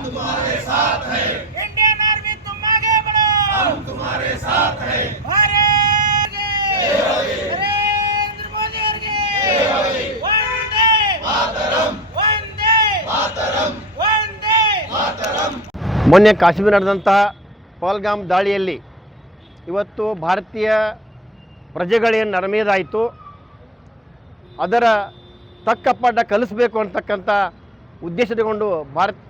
बढ़ो Indian army तुम आगे बढ़ो हम तुम्हारे साथ हैं भारत नरेंद्र मोदी ಅವರಿಗೆ ವಂದೇ ಮಾತರಂ ವಂದೇ ಮಾತರಂ ವಂದೇ ಮೊನ್ನೆ ಕಾಶ್ಮೀರ ನಡೆದಂತಹ ಪಹಲ್ಗಾಮ್ ದಾಳಿಯಲ್ಲಿ ಇವತ್ತು ಭಾರತೀಯ ಪ್ರಜೆಗಳೇನು ನರಮೇದಾಯಿತು ಅದರ ತಕ್ಕ ಪಾಠ ಕಲಿಸಬೇಕು ಅಂತಕ್ಕಂಥ ಉದ್ದೇಶದಗೊಂಡು ಭಾರತ್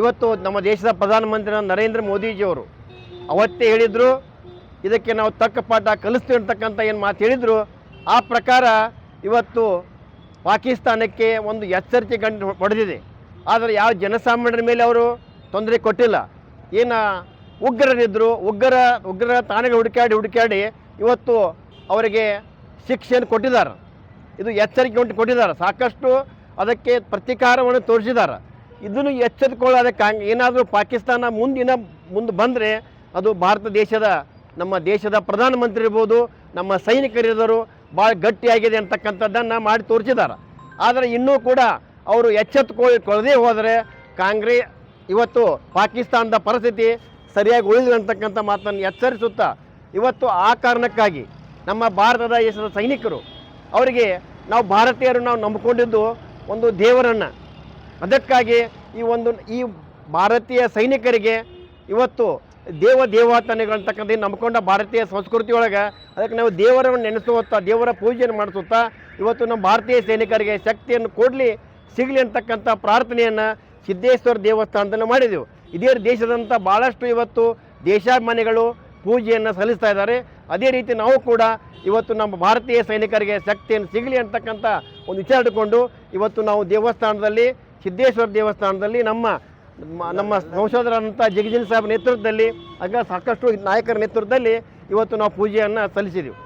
ಇವತ್ತು ನಮ್ಮ ದೇಶದ ಪ್ರಧಾನಮಂತ್ರಿ ನರೇಂದ್ರ ಮೋದಿಜಿಯವರು ಅವತ್ತೇ ಹೇಳಿದರು, ಇದಕ್ಕೆ ನಾವು ತಕ್ಕ ಪಾಠ ಕಲಿಸ್ತೀವಿ ಅಂತಕ್ಕಂಥ ಏನು ಮಾತು ಹೇಳಿದರು. ಆ ಪ್ರಕಾರ ಇವತ್ತು ಪಾಕಿಸ್ತಾನಕ್ಕೆ ಒಂದು ಎಚ್ಚರಿಕೆ ಗಂಟು ಹೊಡೆದಿದೆ. ಆದರೆ ಯಾವ ಜನಸಾಮಾನ್ಯರ ಮೇಲೆ ಅವರು ತೊಂದರೆ ಕೊಟ್ಟಿಲ್ಲ. ಏನು ಉಗ್ರರಿದ್ದರು ಉಗ್ರ, ಉಗ್ರರ ತಾಣಗಳು ಹುಡುಕಾಡಿ ಹುಡುಕಾಡಿ ಇವತ್ತು ಅವರಿಗೆ ಶಿಕ್ಷೆಯನ್ನು ಕೊಟ್ಟಿದ್ದಾರೆ. ಇದು ಎಚ್ಚರಿಕೆ ಉಂಟು ಕೊಟ್ಟಿದ್ದಾರೆ. ಸಾಕಷ್ಟು ಅದಕ್ಕೆ ಪ್ರತೀಕಾರವನ್ನು ತೋರಿಸಿದ್ದಾರೆ. ಇದನ್ನು ಎಚ್ಚೆತ್ತುಕೊಳ್ಳದೆ ಕಾಂಗ್, ಏನಾದರೂ ಪಾಕಿಸ್ತಾನ ಮುಂದಿನ, ಮುಂದೆ ಬಂದರೆ ಅದು ಭಾರತ ದೇಶದ, ನಮ್ಮ ದೇಶದ ಪ್ರಧಾನಮಂತ್ರಿ ಇರ್ಬೋದು, ನಮ್ಮ ಸೈನಿಕರಿದ್ದರು ಭಾಳ ಗಟ್ಟಿಯಾಗಿದೆ ಅಂತಕ್ಕಂಥದ್ದನ್ನು ಮಾಡಿ ತೋರಿಸಿದ್ದಾರೆ. ಆದರೆ ಇನ್ನೂ ಕೂಡ ಅವರು ಎಚ್ಚೆತ್ತುಕೊಳ್ಳದೆ ಹೋದರೆ ಕಾಂಗ್ರೆ ಇವತ್ತು ಪಾಕಿಸ್ತಾನದ ಪರಿಸ್ಥಿತಿ ಸರಿಯಾಗಿ ಉಳಿದಿಲ್ಲ ಅಂತಕ್ಕಂಥ ಮಾತನ್ನು ಎಚ್ಚರಿಸುತ್ತಾ, ಇವತ್ತು ಆ ಕಾರಣಕ್ಕಾಗಿ ನಮ್ಮ ಭಾರತದ ದೇಶದ ಸೈನಿಕರು, ಅವರಿಗೆ ನಾವು ಭಾರತೀಯರು ನಾವು ನಂಬಿಕೊಂಡಿದ್ದು ಒಂದು ದೇವರನ್ನು ಅದಕ್ಕಾಗಿ ಈ ಒಂದು ಈ ಭಾರತೀಯ ಸೈನಿಕರಿಗೆ ಇವತ್ತು ದೇವ ದೇವಾತನೆಗಳಂತಕ್ಕಂಥ ನಂಬಿಕೊಂಡ ಭಾರತೀಯ ಸಂಸ್ಕೃತಿಯೊಳಗೆ ಅದಕ್ಕೆ ನಾವು ದೇವರನ್ನು ನೆನೆಸುತ್ತಾ, ದೇವರ ಪೂಜೆಯನ್ನು ಮಾಡಿಸುತ್ತಾ ಇವತ್ತು ನಮ್ಮ ಭಾರತೀಯ ಸೈನಿಕರಿಗೆ ಶಕ್ತಿಯನ್ನು ಕೊಡಲಿ, ಸಿಗಲಿ ಅಂತಕ್ಕಂಥ ಪ್ರಾರ್ಥನೆಯನ್ನು ಸಿದ್ದೇಶ್ವರ ದೇವಸ್ಥಾನದಲ್ಲಿ ಮಾಡಿದೆವು. ಇದೇ ದೇಶದಂಥ ಭಾಳಷ್ಟು ಇವತ್ತು ದೇಶಾಭಿಮಾನಿಗಳು ಪೂಜೆಯನ್ನು ಸಲ್ಲಿಸ್ತಾ ಇದ್ದಾರೆ. ಅದೇ ರೀತಿ ನಾವು ಕೂಡ ಇವತ್ತು ನಮ್ಮ ಭಾರತೀಯ ಸೈನಿಕರಿಗೆ ಶಕ್ತಿಯನ್ನು ಸಿಗಲಿ ಅಂತಕ್ಕಂಥ ಒಂದು ವಿಚಾರ ಇಟ್ಟುಕೊಂಡು ಇವತ್ತು ನಾವು ದೇವಸ್ಥಾನದಲ್ಲಿ ಸಿದ್ದೇಶ್ವರ ದೇವಸ್ಥಾನದಲ್ಲಿ ನಮ್ಮ ನಮ್ಮ ಸಂಶೋಧರಂಥ ಜಗಜೀನ್ ಸಾಹೇಬ್ ನೇತೃತ್ವದಲ್ಲಿ ಆಗ ಸಾಕಷ್ಟು ನಾಯಕರ ನೇತೃತ್ವದಲ್ಲಿ ಇವತ್ತು ನಾವು ಪೂಜೆಯನ್ನು ಸಲ್ಲಿಸಿದೆವು.